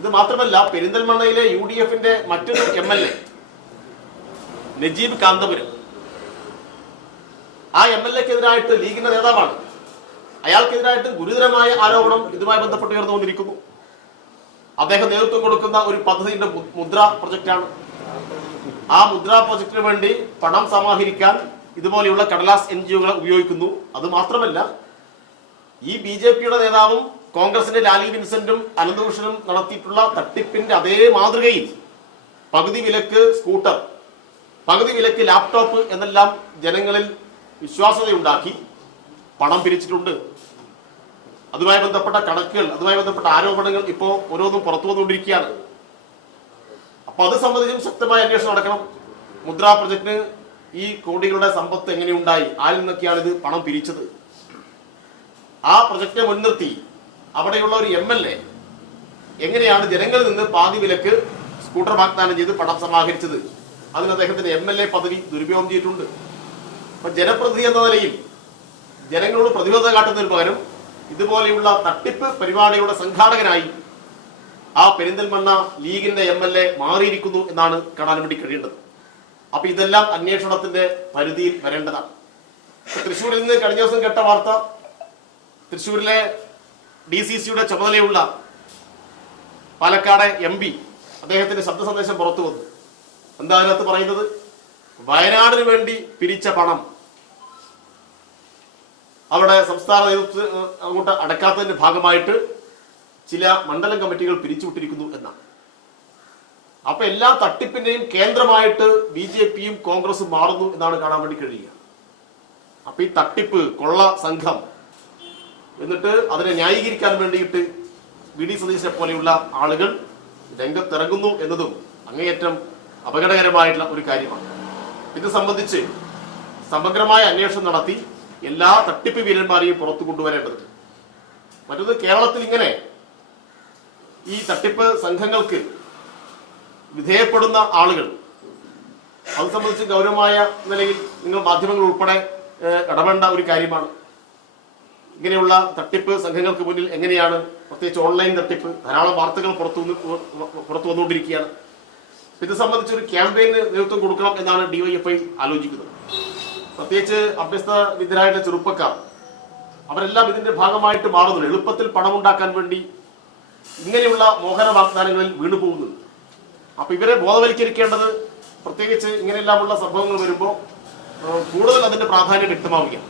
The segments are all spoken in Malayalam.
ഇത് മാത്രമല്ല പെരിന്തൽമണ്ണയിലെ യു ഡി എഫിന്റെ മറ്റൊരു M L A Najeeb Kanthapuram. ആ എം എൽ എക്കെതിരായിട്ട് ലീഗിന്റെ നേതാവാണ്. അയാൾക്കെതിരായിട്ട് ഗുരുതരമായ ആരോപണം ഇതുമായി ബന്ധപ്പെട്ട് ഉയർന്നുകൊണ്ടിരിക്കുന്നു. അദ്ദേഹം നേതൃത്വം കൊടുക്കുന്ന ഒരു പദ്ധതിയുടെ മുദ്ര പ്രൊജക്റ്റാണ്. ആ മുദ്ര പ്രൊജക്ടിന് വേണ്ടി പണം സമാഹരിക്കാൻ ഇതുപോലെയുള്ള കടലാസ് എൻ ജി ഉപയോഗിക്കുന്നു. അത് മാത്രമല്ല ഈ ബി നേതാവും കോൺഗ്രസിന്റെ ലാലി വിൻസെന്റും അനന്തഭൂഷണും നടത്തിയിട്ടുള്ള തട്ടിപ്പിന്റെ അതേ മാതൃകയിൽ പകുതി വിലക്ക് സ്കൂട്ടർ പകുതി വിലക്ക് ലാപ്ടോപ്പ് എന്നെല്ലാം ജനങ്ങളിൽ വിശ്വാസതയുണ്ടാക്കി പണം പിരിച്ചിട്ടുണ്ട്. അതുമായി ബന്ധപ്പെട്ട കണക്കുകൾ അതുമായി ബന്ധപ്പെട്ട ആരോപണങ്ങൾ ഇപ്പോ ഓരോന്നും പുറത്തു വന്നുകൊണ്ടിരിക്കുകയാണ്. അപ്പൊ അത് സംബന്ധിച്ചും ശക്തമായ അന്വേഷണം നടക്കണം. മുദ്രാ പ്രൊജക്ടിന് ഈ കോടികളുടെ സമ്പത്ത് എങ്ങനെയുണ്ടായി? ആരിൽ നിന്നൊക്കെയാണ് ഇത് പണം പിരിച്ചത്? ആ പ്രൊജക്ടിനെ മുൻനിർത്തി അവിടെയുള്ള ഒരു എം എൽ എ എങ്ങനെയാണ് ജനങ്ങളിൽ നിന്ന് പാതി വിലക്ക് സ്കൂട്ടർ വാഗ്ദാനം ചെയ്ത് പണം സമാഹരിച്ചത്? അതിന് അദ്ദേഹത്തിന്റെ എം എൽ എ പദവി ദുരുപയോഗം ചെയ്തിട്ടുണ്ട്. അപ്പൊ ജനപ്രതിനിധി എന്ന നിലയിൽ ജനങ്ങളോട് പ്രതിബദ്ധത കാട്ടുന്നതിന് പകരം ഇതുപോലെയുള്ള തട്ടിപ്പ് പരിപാടിയുടെ സംഘാടകനായി ആ പെരിന്തൽമണ്ണ ലീഗിന്റെ എം എൽ എ മാറിയിരിക്കുന്നു എന്നാണ് കാണാൻ വേണ്ടി കഴിയേണ്ടത്. അപ്പൊ ഇതെല്ലാം അന്വേഷണത്തിന്റെ പരിധിയിൽ വരേണ്ടതാണ്. തൃശ്ശൂരിൽ നിന്ന് കഴിഞ്ഞ ദിവസം കേട്ട വാർത്ത തൃശ്ശൂരിലെ ഡി സി സിയുടെ ചുമതലയുള്ള പാലക്കാട് എം പി അദ്ദേഹത്തിന്റെ ശബ്ദ സന്ദേശം പുറത്തു വന്നു. എന്താ അതിനകത്ത് പറയുന്നത്? വയനാടിന് വേണ്ടി പിരിച്ച പണം അവിടെ സംസ്ഥാന നേതൃത്വം അങ്ങോട്ട് അടക്കാത്തതിന്റെ ഭാഗമായിട്ട് ചില മണ്ഡലം കമ്മിറ്റികൾ പിരിച്ചുവിട്ടിരിക്കുന്നു എന്നാണ്. അപ്പൊ എല്ലാ തട്ടിപ്പിന്റെയും കേന്ദ്രമായിട്ട് ബി ജെ പിയും കോൺഗ്രസും മാറുന്നു എന്നാണ് കാണാൻ വേണ്ടി കഴിയുക. അപ്പൊ ഈ തട്ടിപ്പ് കൊള്ള സംഘം എന്നിട്ട് അതിനെ ന്യായീകരിക്കാൻ വേണ്ടിയിട്ട് വി ഡി സതീശനെ പോലെയുള്ള ആളുകൾ രംഗത്തിറങ്ങുന്നു എന്നതും അങ്ങേയറ്റം അപകടകരമായിട്ടുള്ള ഒരു കാര്യമാണ്. ഇത് സംബന്ധിച്ച് സമഗ്രമായ അന്വേഷണം നടത്തി എല്ലാ തട്ടിപ്പ് വീരന്മാരെയും പുറത്തു കൊണ്ടുവരേണ്ടത് മറ്റൊന്ന് കേരളത്തിൽ ഇങ്ങനെ ഈ തട്ടിപ്പ് സംഘങ്ങൾക്ക് വിധേയപ്പെടുന്ന ആളുകൾ അത് സംബന്ധിച്ച് ഗൗരവമായ നിലയിൽ നിങ്ങൾ മാധ്യമങ്ങൾ ഉൾപ്പെടെ ഇടപെടേണ്ട ഒരു കാര്യമാണ്. ഇങ്ങനെയുള്ള തട്ടിപ്പ് സംഘങ്ങൾക്ക് മുന്നിൽ എങ്ങനെയാണ്? പ്രത്യേകിച്ച് ഓൺലൈൻ തട്ടിപ്പ് ധാരാളം വാർത്തകൾ പുറത്തു പുറത്തു വന്നുകൊണ്ടിരിക്കുകയാണ്. ഇത് സംബന്ധിച്ച് ഒരു ക്യാമ്പയിന് നേതൃത്വം കൊടുക്കണം എന്നാണ് ഡിവൈഎഫ്ഐ ആലോചിക്കുന്നത്. പ്രത്യേകിച്ച് അഭ്യസ്ത വിദ്യരായിട്ടുള്ള ചെറുപ്പക്കാർ അവരെല്ലാം ഇതിന്റെ ഭാഗമായിട്ട് മാറുന്നു എളുപ്പത്തിൽ പണം ഉണ്ടാക്കാൻ വേണ്ടി ഇങ്ങനെയുള്ള മോഹന വാഗ്ദാനങ്ങളിൽ വീണു പോകുന്നുണ്ട്. അപ്പൊ ഇവരെ ബോധവൽക്കരിക്കേണ്ടത് പ്രത്യേകിച്ച് ഇങ്ങനെയെല്ലാമുള്ള സംഭവങ്ങൾ വരുമ്പോൾ കൂടുതൽ അതിന്റെ പ്രാധാന്യം വ്യക്തമാവുകയാണ്.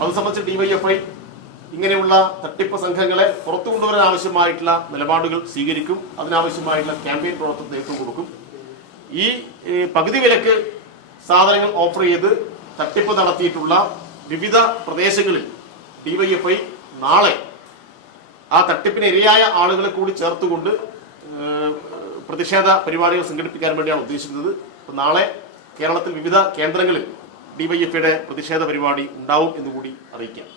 അത് സംബന്ധിച്ച് ഡിവൈഎഫ്ഐ ഇങ്ങനെയുള്ള തട്ടിപ്പ് സംഘങ്ങളെ പുറത്തു കൊണ്ടുവരാൻ ആവശ്യമായിട്ടുള്ള നിലപാടുകൾ സ്വീകരിക്കും. അതിനാവശ്യമായിട്ടുള്ള ക്യാമ്പയിൻ പ്രവർത്തനം നേതൃത്വം കൊടുക്കും. ഈ പകുതി വിലക്ക് സാധനങ്ങൾ ഓഫർ ചെയ്ത് തട്ടിപ്പ് നടത്തിയിട്ടുള്ള വിവിധ പ്രദേശങ്ങളിൽ ഡിവൈഎഫ്ഐ നാളെ ആ തട്ടിപ്പിന് ഇരയായ ആളുകളെ കൂടി ചേർത്തുകൊണ്ട് പ്രതിഷേധ പരിപാടികൾ സംഘടിപ്പിക്കാൻ വേണ്ടിയാണ് ഉദ്ദേശിക്കുന്നത്. അപ്പം നാളെ കേരളത്തിൽ വിവിധ കേന്ദ്രങ്ങളിൽ ഡിവൈഎഫ്ഐയുടെ പ്രതിഷേധ പരിപാടി ഉണ്ടാവും എന്നുകൂടി അറിയിക്കാം.